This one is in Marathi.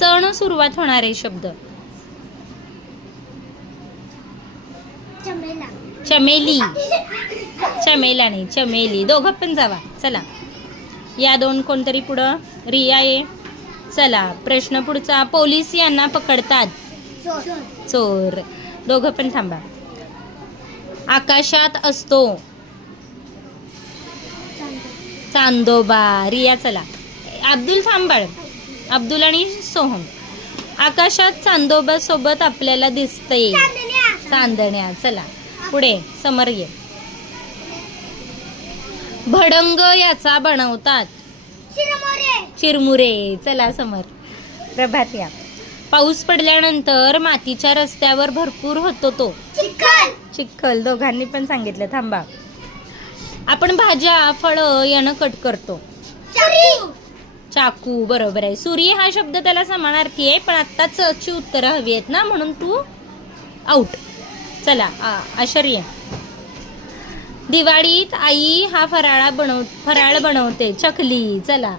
चण सुरुवात होणारे शब्द. चमेली. चमेला नाही, चमेली. दोघं पण जावा. चला, या दोन कोणतरी पुढं. रिया ये. चला, प्रश्न पुढचा. पोलीस यांना पकडतात. चोर. दोघं पण थांबा. आकाशात असतो. चांदोबा. रिया चला. अब्दुल थांबाळ. अब्दुल आणि सोहम. आकाशात चांदोबा सोबत आपल्याला दिसते. चांदण्या. चला पुढे. समर ये. भडंग याचा बनवतात. चिरमुरे. चला समर. प्रभात या. पाऊस पडल्यानंतर मातीच्या रस्त्यावर भरपूर होतो तो. चिखल. दोघांनी पण सांगितलं. थांबा. आपण भाज्या फळं यानं कट करतो. चाकू. बरोबर आहे. सुरी हा शब्द त्याला समानार्थी आहे, पण आत्ताच ची उत्तरं हवी आहेत ना, म्हणून तू आउट. चला आश्चर्य. दिवाळीत आई हा फराळ बनवते. चकली. चला.